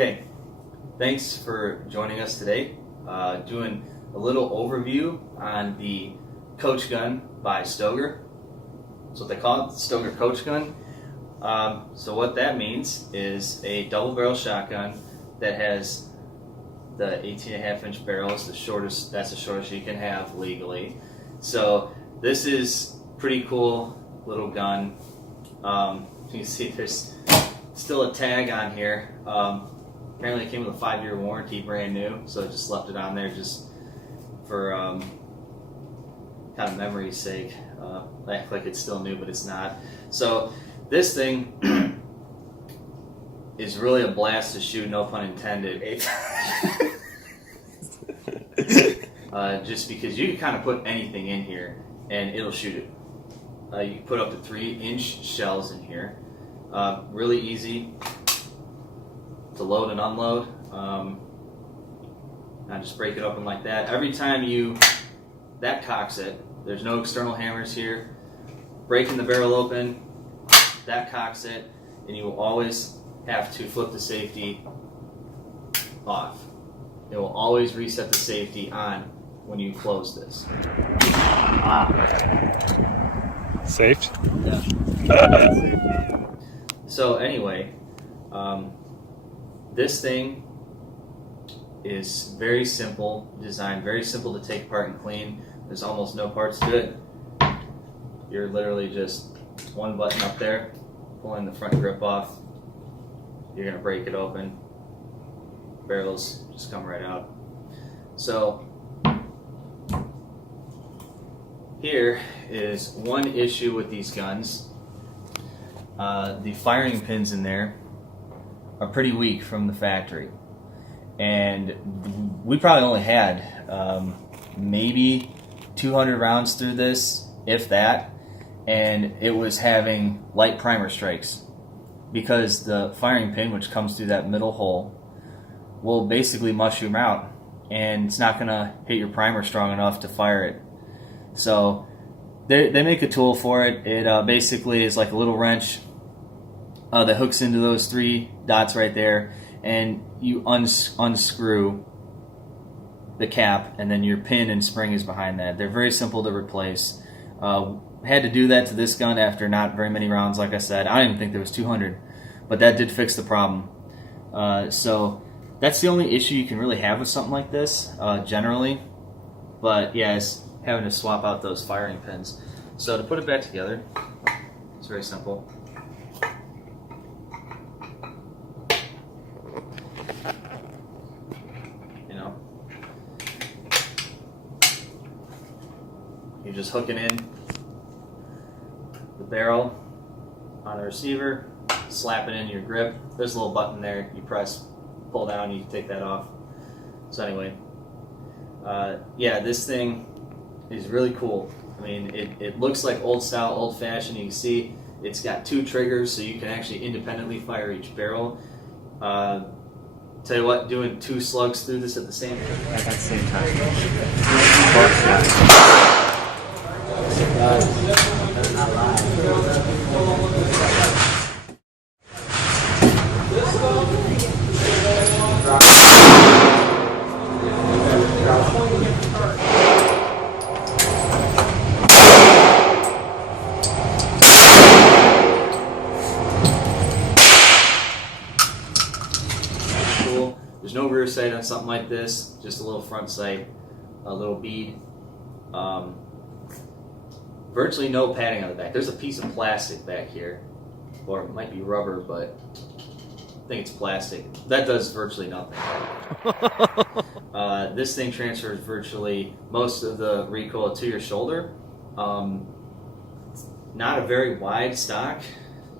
Okay, thanks for joining us today. Doing a little overview on the Coach Gun by Stoeger. That's what they call it, the Stoeger Coach Gun. So what that means is a double barrel shotgun that has the 18.5-inch barrels, that's the shortest you can have legally. So this is pretty cool little gun. You can see there's still a tag on here. Apparently it came with a 5-year warranty, brand new, so I just left it on there just for kind of memory's sake. Act like it's still new, but it's not. So this thing is really a blast to shoot, no pun intended. Just because you can kind of put anything in here and it'll shoot it. You can put up to 3-inch shells in here. Really easy to load and unload. Now just break it open like that. Every time that cocks it, there's no external hammers here. Breaking the barrel open, that cocks it, and you will always have to flip the safety off. It will always reset the safety on when you close this. Wow. Safe? Yeah. So anyway, this thing is very simple design, very simple to take apart and clean. There's almost no parts to it. You're literally just one button up there, pulling the front grip off. You're gonna break it open. Barrels just come right out. So here is one issue with these guns. The firing pins in there are pretty weak from the factory, and we probably only had maybe 200 rounds through this, if that, and it was having light primer strikes because the firing pin, which comes through that middle hole, will basically mushroom out, and it's not going to hit your primer strong enough to fire it. So they make a tool for it. It basically is like a little wrench that hooks into those 3 dots right there, and you unscrew the cap, and then your pin and spring is behind that. They're very simple to replace. Had to do that to this gun after not very many rounds, like I said. I didn't even think there was 200, but that did fix the problem. So that's the only issue you can really have with something like this, generally. But yeah, it's having to swap out those firing pins. So to put it back together, it's very simple. You're just hooking in the barrel on the receiver, slap it into your grip. There's a little button there. You press, pull down, you can take that off. So anyway, yeah, this thing is really cool. I mean, it looks like old style, old fashioned. You can see it's got 2 triggers, so you can actually independently fire each barrel. Tell you what, doing 2 slugs through this at the same time. At the same time. Cool. There's no rear sight on something like this, just a little front sight, a little bead. Virtually no padding on the back. There's a piece of plastic back here, or it might be rubber, but I think it's plastic. That does virtually nothing. This thing transfers virtually most of the recoil to your shoulder. Not a very wide stock.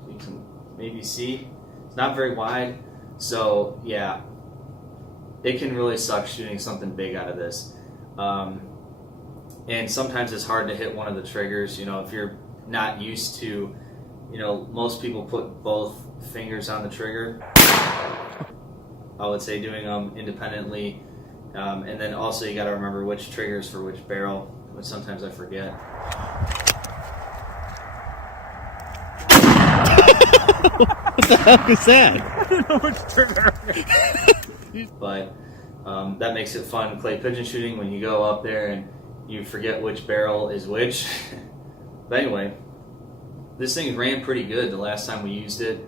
You can maybe see. It's not very wide, so yeah, it can really suck shooting something big out of this. And sometimes it's hard to hit one of the triggers, if you're not used to, most people put both fingers on the trigger. I would say doing them independently. And then also you got to remember which triggers for which barrel, which sometimes I forget. What the heck is that? don't know which trigger. But that makes it fun clay pigeon shooting when you go up there and you forget which barrel is which. But anyway, this thing ran pretty good the last time we used it.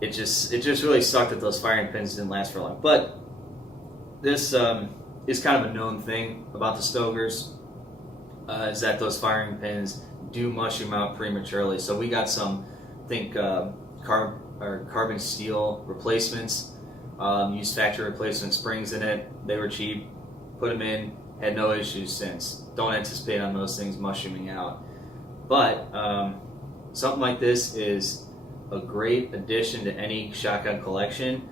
It just really sucked that those firing pins didn't last for long. But this is kind of a known thing about the Stoegers, is that those firing pins do mushroom out prematurely. So we got some, I think, carbon steel replacements. Used factory replacement springs in it. They were cheap. Put them in. Had no issues since. Don't anticipate on those things mushrooming out. But something like this is a great addition to any shotgun collection,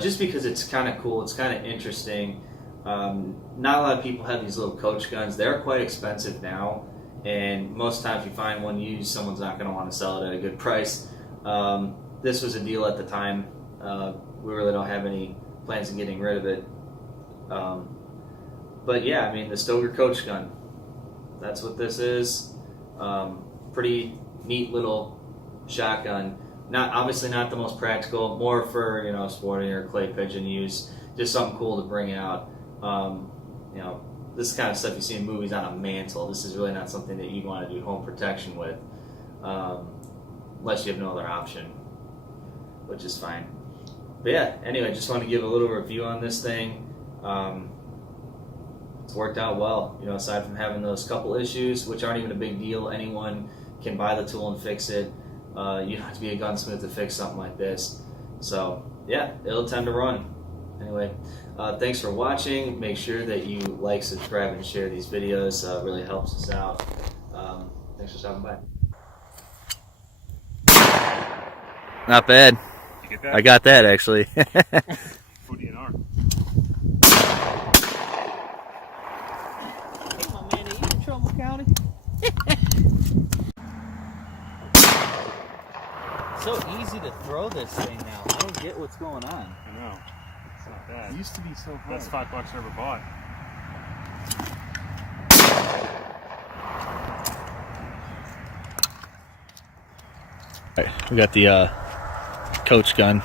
just because it's kind of cool. It's kind of interesting. Not a lot of people have these little Coach guns. They're quite expensive now, and most times you find one used, someone's not going to want to sell it at a good price. This was a deal at the time. We really don't have any plans of getting rid of it. But yeah, I mean, the Stoeger Coach Gun, that's what this is. Pretty neat little shotgun. Obviously not the most practical, more for, sporting or clay pigeon use. Just something cool to bring out. This kind of stuff you see in movies on a mantle. This is really not something that you want to do home protection with, unless you have no other option, which is fine. But yeah, anyway, just want to give a little review on this thing. It's worked out well, aside from having those couple issues, which aren't even a big deal. Anyone can buy the tool and fix it. You don't have to be a gunsmith to fix something like this. So yeah, it'll tend to run. Anyway, thanks for watching. Make sure that you like, subscribe, and share these videos. It really helps us out. Thanks for stopping by. Not bad. You get that? I got that actually. Full DNR. Hey, my man, are you in Trumbull County? So easy to throw this thing now. I don't get what's going on. I know. It's not bad. It used to be so hard. Best $5 I ever bought. All right, we got the Coach Gun.